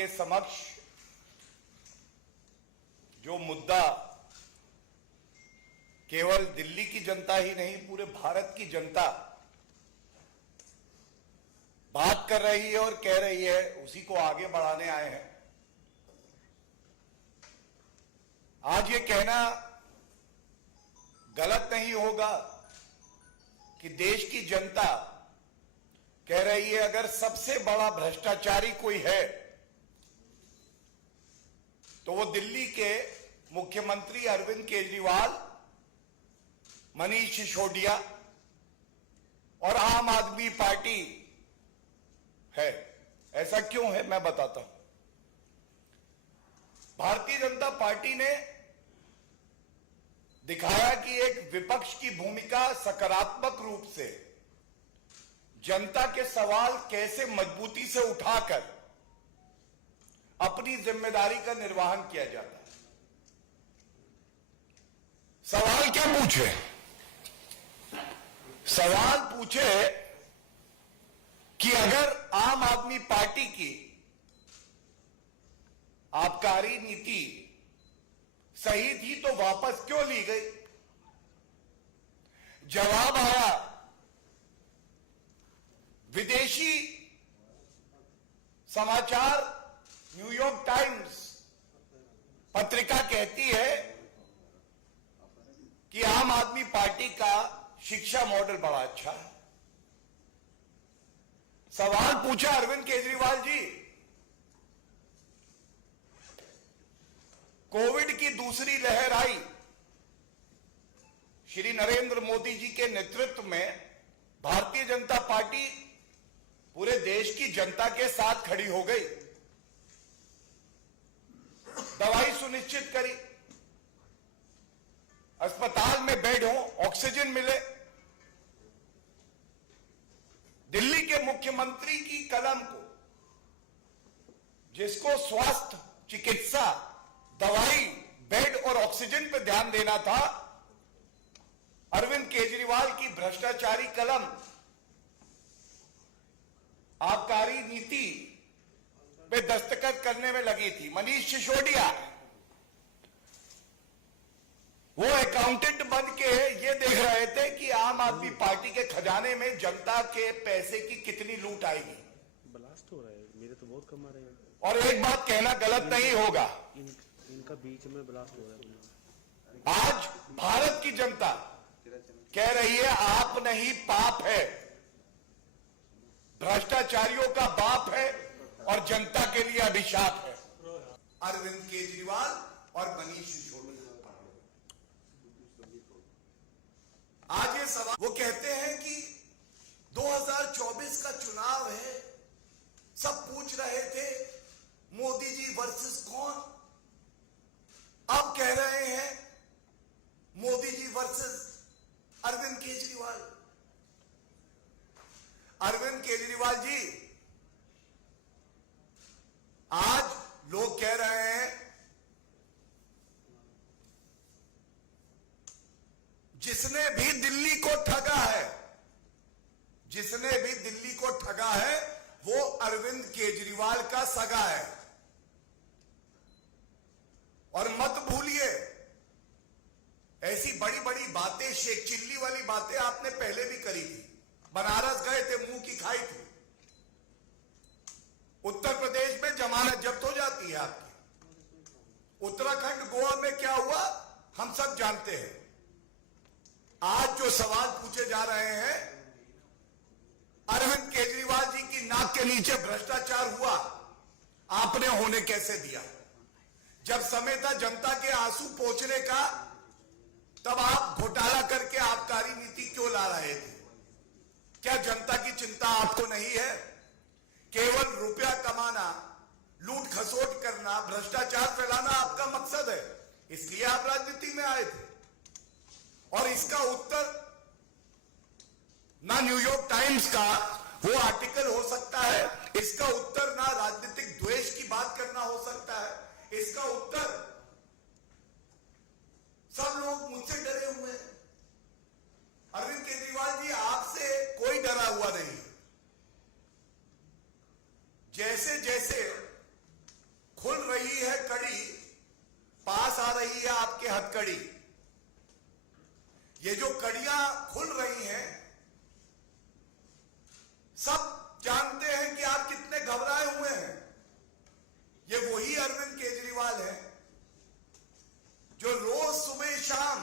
आपके समक्ष जो मुद्दा केवल दिल्ली की जनता ही नहीं पूरे भारत की जनता बात कर रही है और कह रही है, उसी को आगे बढ़ाने आए हैं। आज ये कहना गलत नहीं होगा कि देश की जनता कह रही है अगर सबसे बड़ा भ्रष्टाचारी कोई है तो वो दिल्ली के मुख्यमंत्री अरविंद केजरीवाल, मनीष सिसोदिया और आम आदमी पार्टी है। ऐसा क्यों है मैं बताता हूं। भारतीय जनता पार्टी ने दिखाया कि एक विपक्ष की भूमिका सकारात्मक रूप से जनता के सवाल कैसे मजबूती से उठाकर अपनी जिम्मेदारी का निर्वहन किया जाता है। सवाल क्या पूछे? सवाल पूछे कि अगर आम आदमी पार्टी की आबकारी नीति सही थी तो वापस क्यों ली गई? जवाब आया, विदेशी समाचार न्यूयॉर्क टाइम्स पत्रिका कहती है कि आम आदमी पार्टी का शिक्षा मॉडल बड़ा अच्छा है। सवाल पूछा अरविंद केजरीवाल जी, कोविड की दूसरी लहर आई, श्री नरेंद्र मोदी जी के नेतृत्व में भारतीय जनता पार्टी पूरे देश की जनता के साथ खड़ी हो गई, दवाई सुनिश्चित करी, अस्पताल में बेड हो, ऑक्सीजन मिले। दिल्ली के मुख्यमंत्री की कलम को, जिसको स्वास्थ्य, चिकित्सा, दवाई, बेड और ऑक्सीजन पर ध्यान देना था, अरविंद केजरीवाल की भ्रष्टाचारी कलम आबकारी नीति पे दस्तखत करने में लगी थी। मनीष सिसोदिया वो अकाउंटेंट बन के ये देख रहे थे कि आम आदमी पार्टी के खजाने में जनता के पैसे की कितनी लूट आएगी। ब्लास्ट हो रहा है, मेरे तो बहुत कम आ रहे हैं। और एक बात कहना गलत नहीं होगा, इनका बीच में ब्लास्ट हो रहा है। आज भारत की जनता कह रही है आप नहीं पाप है, भ्रष्टाचारियों का बाप है और जनता के लिए अभिशाप है। अरविंद केजरीवाल और मनीष सिसोदिया। आज ये सवाल, वो कहते हैं कि 2024 का चुनाव है, सब पूछ रहे थे मोदी जी वर्सेस कौन, अब कह रहे हैं मोदी जी वर्सेस अरविंद केजरीवाल। अरविंद केजरीवाल जी, आज लोग कह रहे हैं जिसने भी दिल्ली को ठगा है, जिसने भी दिल्ली को ठगा है वो अरविंद केजरीवाल का सगा है। और मत भूलिए, ऐसी बड़ी बड़ी बातें, शेख चिल्ली वाली बातें आपने पहले भी करी थी। बनारस गए थे, मुंह की खाई थी। उत्तर प्रदेश में जमानत जब्त हो जाती है आपकी। उत्तराखंड, गोवा में क्या हुआ हम सब जानते हैं। आज जो सवाल पूछे जा रहे हैं, अरविंद केजरीवाल जी की नाक के नीचे भ्रष्टाचार हुआ, आपने होने कैसे दिया? जब समय था जनता के आंसू पोंछने का, तब आप घोटाला करके आबकारी नीति क्यों ला रहे थे? क्या जनता की चिंता आपको नहीं है? केवल रुपया कमाना, लूट खसोट करना, भ्रष्टाचार फैलाना आपका मकसद है, इसलिए आप राजनीति में आए थे। और इसका उत्तर ना न्यूयॉर्क टाइम्स का वो आर्टिकल हो सकता है, इसका उत्तर ना राजनीतिक द्वेष की बात करना हो सकता है, इसका उत्तर सब लोग मुझसे डरे हुए हैं। अरविंद केजरीवाल जी, आपसे कोई डरा हुआ नहीं। जैसे जैसे हथकड़ी, ये जो कड़ियां खुल रही हैं, सब जानते हैं कि आप कितने घबराए हुए हैं। ये वही अरविंद केजरीवाल है जो रोज सुबह शाम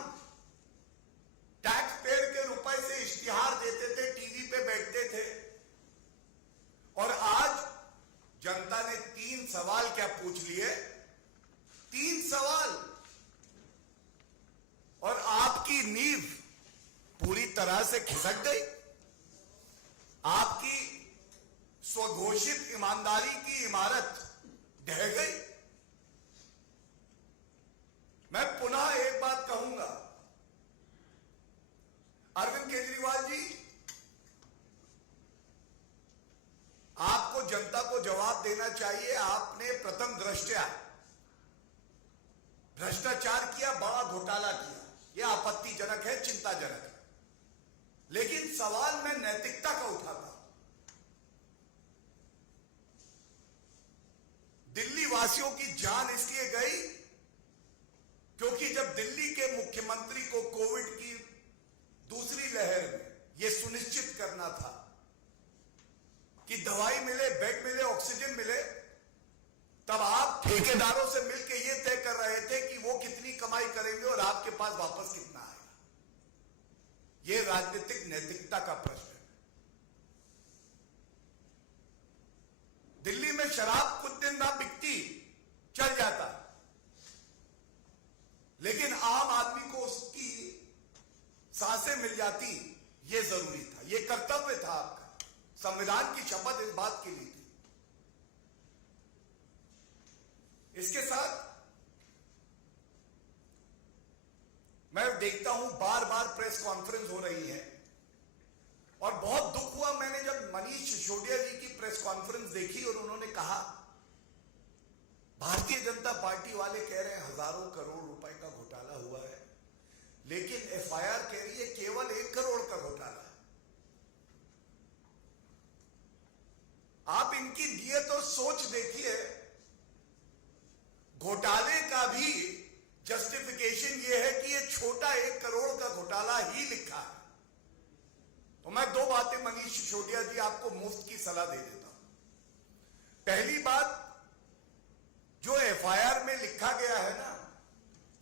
टैक्स पेयर के रुपए से इश्तिहार देते थे, टीवी पे बैठते थे, और आज जनता ने 3 सवाल क्या पूछ लिए, 3 सवाल, और आपकी नींव पूरी तरह से खिसक गई। आपकी स्वघोषित ईमानदारी की इमारत ढह गई। मैं पुनः एक बात कहूंगा, अरविंद केजरीवाल जी, आपको जनता को जवाब देना चाहिए। आपने प्रथम दृष्टया भ्रष्टाचार किया, बड़ा घोटाला किया, यह आपत्तिजनक है, चिंताजनक है, लेकिन सवाल मैं नैतिकता का उठाता हूं। दिल्ली वासियों की जान इसलिए गई क्योंकि जब दिल्ली के मुख्यमंत्री को कोविड की दूसरी लहर में यह सुनिश्चित करना था कि दवाई मिले, बेड मिले, ऑक्सीजन मिले, तब आप ठेकेदारों से मिलकर यह तय कर रहे थे कि वो कितनी कमाई करेंगे और आपके पास वापस कितना आएगा। यह राजनीतिक नैतिकता का प्रश्न है। दिल्ली में शराब कुछ दिन ना बिकती, चल जाता, लेकिन आम आदमी को उसकी सांसें मिल जाती, यह जरूरी था, यह कर्तव्य था आपका। संविधान की शपथ इस बात की ली थी। इसके साथ मैं देखता हूं बार बार प्रेस कॉन्फ्रेंस हो रही है, और बहुत दुख हुआ मैंने जब मनीष सिसोदिया जी की प्रेस कॉन्फ्रेंस देखी और उन्होंने कहा, भारतीय जनता पार्टी वाले कह रहे हैं हजारों करोड़ रुपए का घोटाला हुआ है, लेकिन एफआईआर कह रही है केवल 1 करोड़ का घोटाला है। आप इनकी नीयत और सोच देखिए। घोटाले का भी जस्टिफिकेशन यह है कि यह छोटा 1 करोड़ का घोटाला ही लिखा है। तो मैं 2 बातें मनीष सिसोदिया जी आपको मुफ्त की सलाह दे देता हूं। पहली बात, जो एफआईआर में लिखा गया है ना,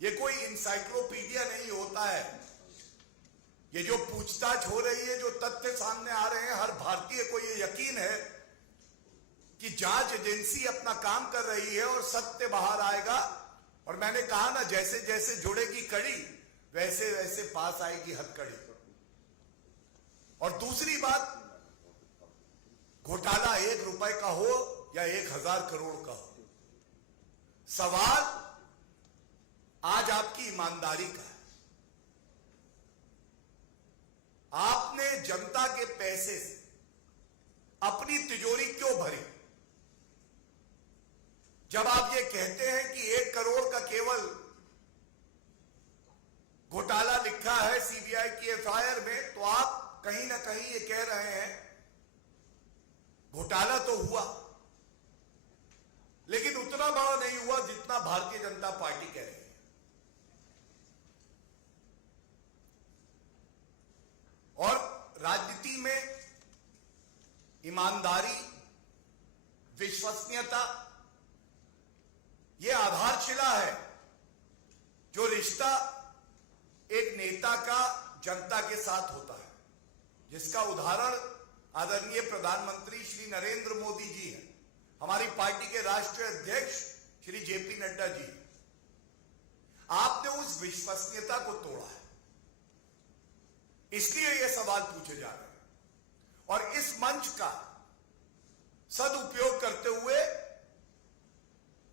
यह कोई इंसाइक्लोपीडिया नहीं होता है। ये जो पूछताछ हो रही है, जो तथ्य सामने आ रहे हैं, हर भारतीय को यह यकीन है कि जांच एजेंसी अपना काम कर रही है और सत्य बाहर आएगा। और मैंने कहा ना, जैसे जैसे जुड़ेगी कड़ी, वैसे वैसे पास आएगी हथकड़ी। और दूसरी बात, घोटाला 1 रुपए का हो या 1000 करोड़ का हो, सवाल आज आपकी ईमानदारी का है। आपने जनता के पैसे से अपनी तिजोरी क्यों भरी? जब आप ये कहते हैं कि 1 करोड़ का केवल घोटाला लिखा है सीबीआई की एफआईआर में, तो आप कहीं ना कहीं ये कह रहे हैं घोटाला तो हुआ, लेकिन उतना बड़ा नहीं हुआ जितना भारतीय जनता पार्टी कह रही है। और राजनीति में ईमानदारी, विश्वसनीयता, यह आधारशिला है। जो रिश्ता एक नेता का जनता के साथ होता है, जिसका उदाहरण आदरणीय प्रधानमंत्री श्री नरेंद्र मोदी जी हैं, हमारी पार्टी के राष्ट्रीय अध्यक्ष श्री जेपी नड्डा जी। आपने उस विश्वसनीयता को तोड़ा है, इसलिए यह सवाल पूछे जा रहे हैं। और इस मंच का सदुपयोग करते हुए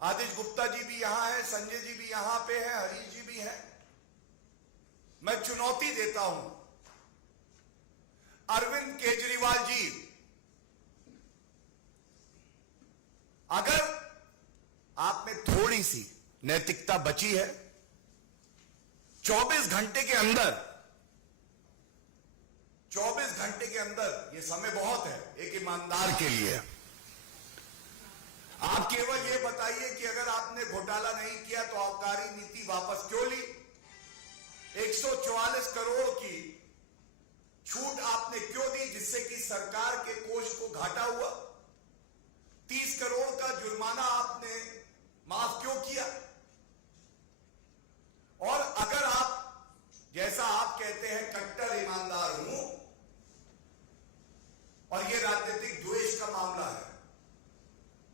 आदित्य गुप्ता जी भी यहां हैं, संजय जी भी यहां पे हैं, हरीश जी भी हैं, मैं चुनौती देता हूं अरविंद केजरीवाल जी, अगर आप में थोड़ी सी नैतिकता बची है, 24 घंटे के अंदर, 24 घंटे के अंदर, यह समय बहुत है एक ईमानदार के लिए, आप केवल यह बताइए कि अगर आपने घोटाला नहीं किया तो आबकारी नीति वापस क्यों ली, 144 करोड़ की छूट आपने क्यों दी, जिससे कि सरकार के कोष को घाटा हुआ? 30 करोड़ का जुर्माना आपने माफ क्यों किया? और अगर आप, जैसा आप कहते हैं, कट्टर ईमानदार हूं और यह राजनीतिक द्वेष का मामला है,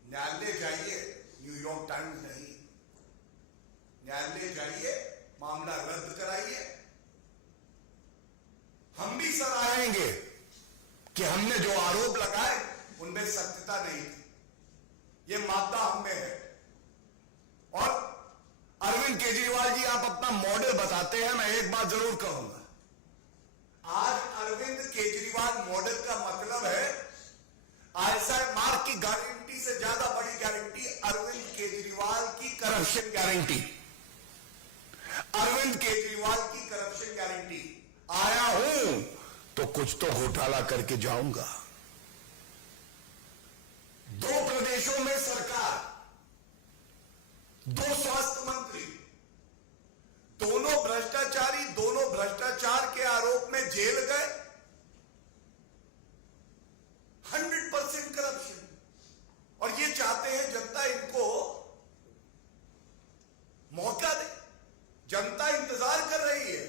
न्यायालय जाइए, न्यूयॉर्क टाइम्स नहीं, न्यायालय जाइए, मामला रद्द कराइए। हम भी सराहेंगे कि हमने जो आरोप लगाए उनमें सत्यता नहीं थी, ये मामला हम में है। और अरविंद केजरीवाल जी, आप अपना मॉडल बताते हैं, मैं एक बात जरूर कहूंगा, आज अरविंद केजरीवाल मॉडल का मतलब है आईएसआई मार्क की गारंटी से ज्यादा बड़ी गारंटी अरविंद केजरीवाल की करप्शन गारंटी। अरविंद केजरीवाल की करप्शन गारंटी, आया हूं तो कुछ तो घोटाला करके जाऊंगा। 2 प्रदेशों में सरकार, 2 स्वास्थ्य मंत्री, दोनों भ्रष्टाचारी, दोनों भ्रष्टाचार के आरोप में जेल गए। 100% करप्शन। और ये चाहते हैं जनता इनको मौका दे। जनता इंतजार कर रही है।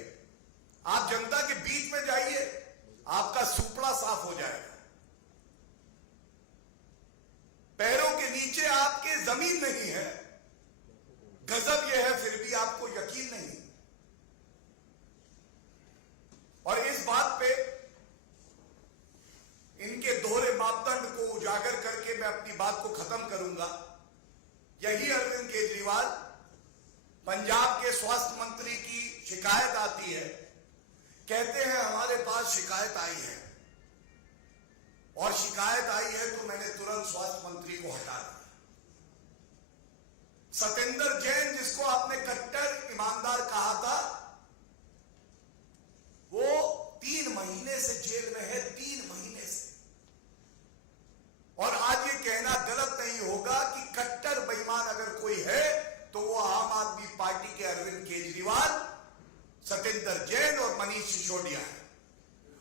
आप जनता के बीच में जाइए, आपका सुपड़ा साफ हो जाएगा। पैरों के नीचे आपके जमीन नहीं है। गजब यह है, फिर भी आपको यकीन नहीं। और इस बात पे, इनके दोहरे मापदंड को उजागर करके मैं अपनी बात को खत्म करूंगा। यही अरविंद केजरीवाल, पंजाब के स्वास्थ्य मंत्री की शिकायत आती है, कहते हैं हमारे पास शिकायत आई है, और शिकायत आई है तो मैंने तुरंत स्वास्थ्य मंत्री को हटा दिया। सतेंद्र जैन, जिसको आपने कट्टर ईमानदार कहा था, वो 3 महीने से जेल में है, 3 महीने से। और आज ये कहना गलत नहीं होगा कि कट्टर बेईमान अगर कोई है तो वो आम आदमी पार्टी के अरविंद केजरीवाल, सतेंद्र जैन और मनीष सिसोदिया है।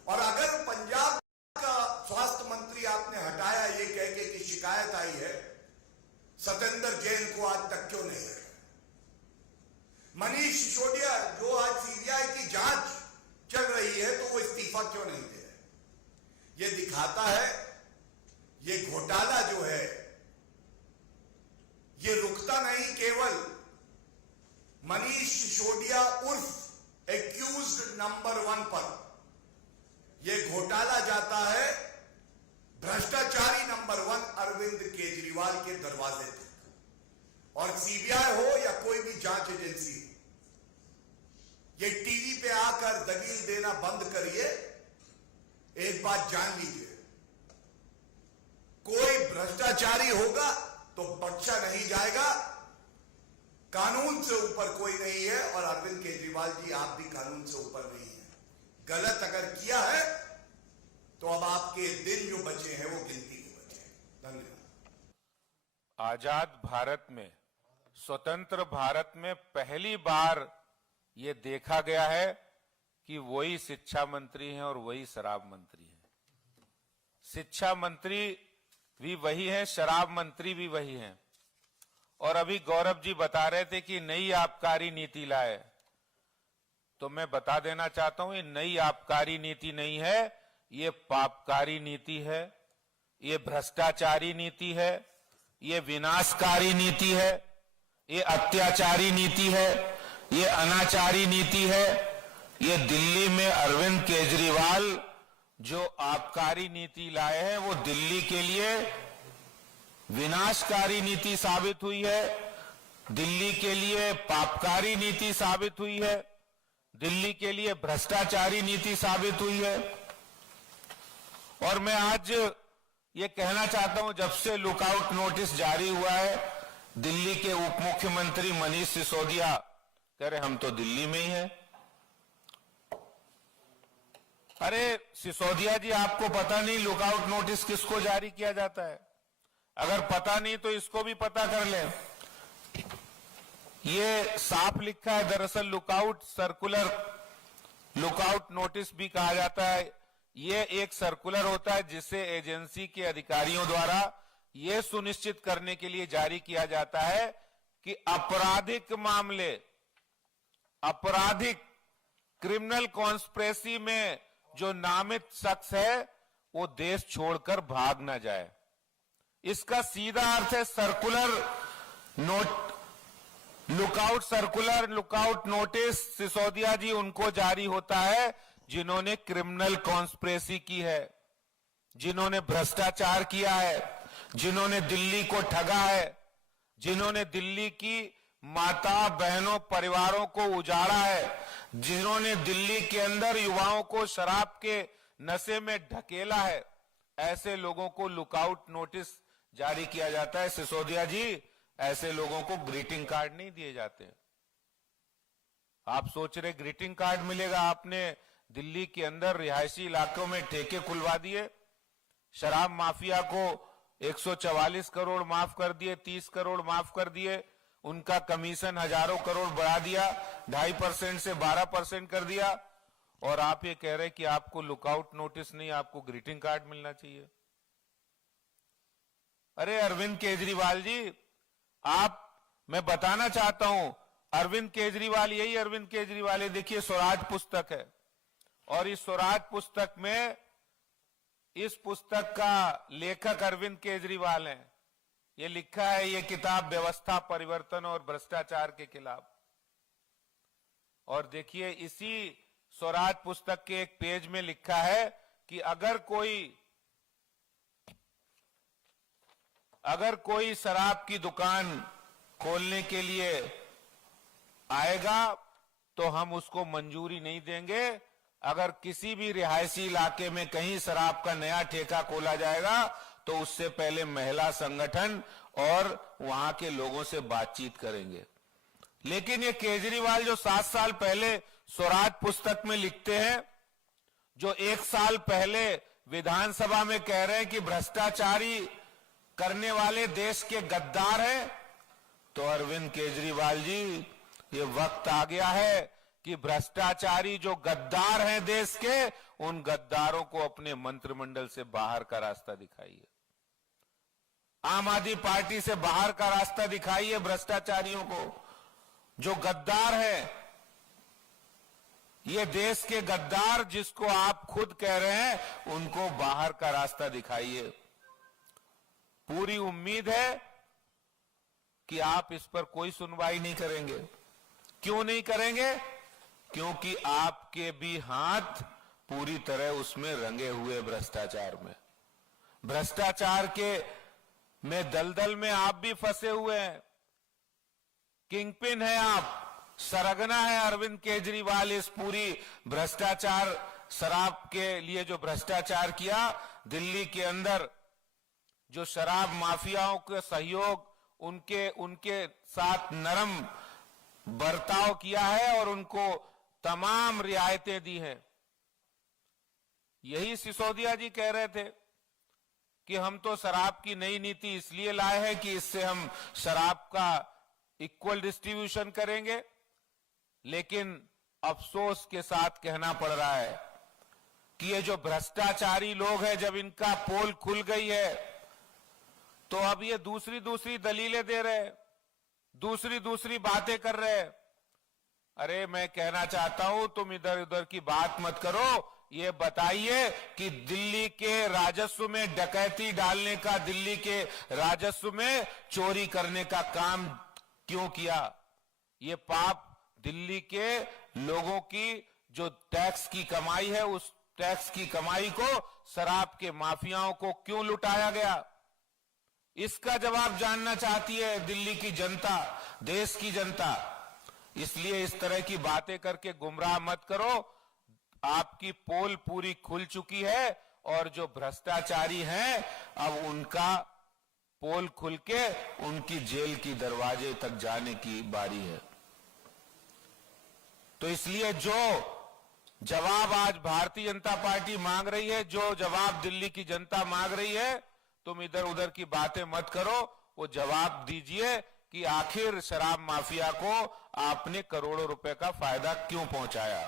और अगर पंजाब का स्वास्थ्य मंत्री आपने हटाया ये कह के कि शिकायत आई है, सतेंद्र जैन को आज तक क्यों नहीं है? मनीष सिसोदिया, जो आज सीबीआई की जांच चल रही है, तो वो इस्तीफा क्यों नहीं दे रहे? ये दिखाता है ये घोटाला जो है ये रुकता नहीं केवल मनीष सिसोदिया उर्फ एक्यूज्ड नंबर 1 पर, यह घोटाला जाता है भ्रष्टाचारी नंबर 1 अरविंद केजरीवाल के दरवाजे तक। और सीबीआई हो या कोई भी जांच एजेंसी, ये टीवी पे आकर दलील देना बंद करिए। एक बात जान लीजिए, कोई भ्रष्टाचारी होगा तो बख्शा नहीं जाएगा। कानून से ऊपर कोई नहीं है, और अरविंद केजरीवाल जी, आप भी कानून से ऊपर नहीं है। गलत अगर किया है तो अब आपके दिन जो बचे हैं वो गिनती के बचे हैं। धन्यवाद। आजाद भारत में, स्वतंत्र भारत में पहली बार ये देखा गया है कि वही शिक्षा मंत्री हैं और वही शराब मंत्री हैं। शिक्षा मंत्री भी वही हैं, शराब मंत्री भी वही हैं। और अभी गौरव जी बता रहे थे कि नई आबकारी नीति लाए, तो मैं बता देना चाहता हूं, ये नई आबकारी नीति नहीं है, ये पापकारी नीति है, ये भ्रष्टाचारी नीति है, ये विनाशकारी नीति है, ये अत्याचारी नीति है, ये अनाचारी नीति है। ये दिल्ली में अरविंद केजरीवाल जो आबकारी नीति लाए हैं, वो दिल्ली के लिए विनाशकारी नीति साबित हुई है, दिल्ली के लिए पापकारी नीति साबित हुई है, दिल्ली के लिए भ्रष्टाचारी नीति साबित हुई है। और मैं आज ये कहना चाहता हूं, जब से लुकआउट नोटिस जारी हुआ है, दिल्ली के उप मुख्यमंत्री मनीष सिसोदिया कह रहे हम तो दिल्ली में ही हैं। अरे सिसोदिया जी, आपको पता नहीं लुकआउट नोटिस किसको जारी किया जाता है? अगर पता नहीं तो इसको भी पता कर लें। ये साफ लिखा है, दरअसल लुकआउट सर्कुलर लुकआउट नोटिस भी कहा जाता है। ये एक सर्कुलर होता है जिसे एजेंसी के अधिकारियों द्वारा ये सुनिश्चित करने के लिए जारी किया जाता है कि आपराधिक मामले, आपराधिक क्रिमिनल कॉन्स्पिरेसी में जो नामित शख्स है वो देश छोड़कर भाग ना जाए। इसका सीधा अर्थ है circular note, lookout circular, lookout notice Sisodia ji उनको जारी होता है जिन्होंने क्रिमिनल कॉन्स्पिरेसी की है, जिन्होंने भ्रष्टाचार किया है, जिन्होंने दिल्ली को ठगा है, जिन्होंने दिल्ली की माता बहनों परिवारों को उजाड़ा है, जिन्होंने दिल्ली के अंदर युवाओं को शराब के नशे में ढकेला है। ऐसे लोगों को लुकआउट नोटिस जारी किया जाता है। सिसोदिया जी, ऐसे लोगों को ग्रीटिंग कार्ड नहीं दिए जाते। आप सोच रहे ग्रीटिंग कार्ड मिलेगा? आपने दिल्ली के अंदर रिहायशी इलाकों में ठेके खुलवा दिए, शराब माफिया को 144 करोड़ माफ कर दिए, 30 करोड़ माफ कर दिए, उनका कमीशन हजारों करोड़ बढ़ा दिया, 2.5% से 12% कर दिया, और आप ये कह रहे कि आपको लुकआउट नोटिस नहीं, आपको ग्रीटिंग कार्ड मिलना चाहिए। अरे अरविंद केजरीवाल जी, मैं बताना चाहता हूं, अरविंद केजरीवाल, यही अरविंद केजरीवाल है। देखिए स्वराज पुस्तक है, और इस स्वराज पुस्तक में इस पुस्तक का लेखक अरविंद केजरीवाल है। ये लिखा है, ये किताब व्यवस्था परिवर्तन और भ्रष्टाचार के खिलाफ। और देखिए इसी स्वराज पुस्तक के एक पेज में लिखा है कि अगर कोई शराब की दुकान खोलने के लिए आएगा तो हम उसको मंजूरी नहीं देंगे। अगर किसी भी रिहायशी इलाके में कहीं शराब का नया ठेका खोला जाएगा तो उससे पहले महिला संगठन और वहां के लोगों से बातचीत करेंगे। लेकिन ये केजरीवाल जो 7 साल पहले स्वराज पुस्तक में लिखते हैं, जो 1 साल पहले विधानसभा में कह रहे हैं कि भ्रष्टाचारी करने वाले देश के गद्दार हैं, तो अरविंद केजरीवाल जी, ये वक्त आ गया है कि भ्रष्टाचारी जो गद्दार हैं देश के, उन गद्दारों को अपने मंत्रिमंडल से बाहर का रास्ता दिखाइए। आम आदमी पार्टी से बाहर का रास्ता दिखाइए भ्रष्टाचारियों को। जो गद्दार है, ये देश के गद्दार जिसको आप खुद कह रहे हैं, उनको बाहर का रास्ता दिखाइए। पूरी उम्मीद है कि आप इस पर कोई सुनवाई नहीं करेंगे। क्यों नहीं करेंगे? क्योंकि आपके भी हाथ पूरी तरह उसमें रंगे हुए भ्रष्टाचार में, भ्रष्टाचार के में दलदल में आप भी फंसे हुए हैं। किंगपिन है आप, सरगना है अरविंद केजरीवाल इस पूरी भ्रष्टाचार, शराब के लिए जो भ्रष्टाचार किया, दिल्ली के अंदर जो शराब माफियाओं के सहयोग, उनके साथ नरम बर्ताव किया है और उनको तमाम रियायतें दी हैं। यही सिसोदिया जी कह रहे थे कि हम तो शराब की नई नीति इसलिए लाए हैं कि इससे हम शराब का इक्वल डिस्ट्रीब्यूशन करेंगे। लेकिन अफसोस के साथ कहना पड़ रहा है कि ये जो भ्रष्टाचारी लोग हैं, जब इनका पोल खुल गई है तो अब ये दूसरी दलीलें दे रहे हैं, दूसरी बातें कर रहे हैं। अरे मैं कहना चाहता हूं, तुम इधर उधर की बात मत करो, ये बताइए कि दिल्ली के राजस्व में डकैती डालने का, दिल्ली के राजस्व में चोरी करने का काम क्यों किया? ये पाप दिल्ली के लोगों की जो टैक्स की कमाई है, उस टैक्स की कमाई को शराब के माफियाओं को क्यों लुटाया गया? इसका जवाब जानना चाहती है दिल्ली की जनता, देश की जनता। इसलिए इस तरह की बातें करके गुमराह मत करो। आपकी पोल पूरी खुल चुकी है और जो भ्रष्टाचारी हैं, अब उनका पोल खुल के उनकी जेल की दरवाजे तक जाने की बारी है। तो इसलिए जो जवाब आज भारतीय जनता पार्टी मांग रही है, जो जवाब दिल्ली की जनता मांग रही है, तुम इधर उधर की बातें मत करो, वो जवाब दीजिए कि आखिर शराब माफिया को आपने करोड़ों रुपए का फायदा क्यों पहुंचाया।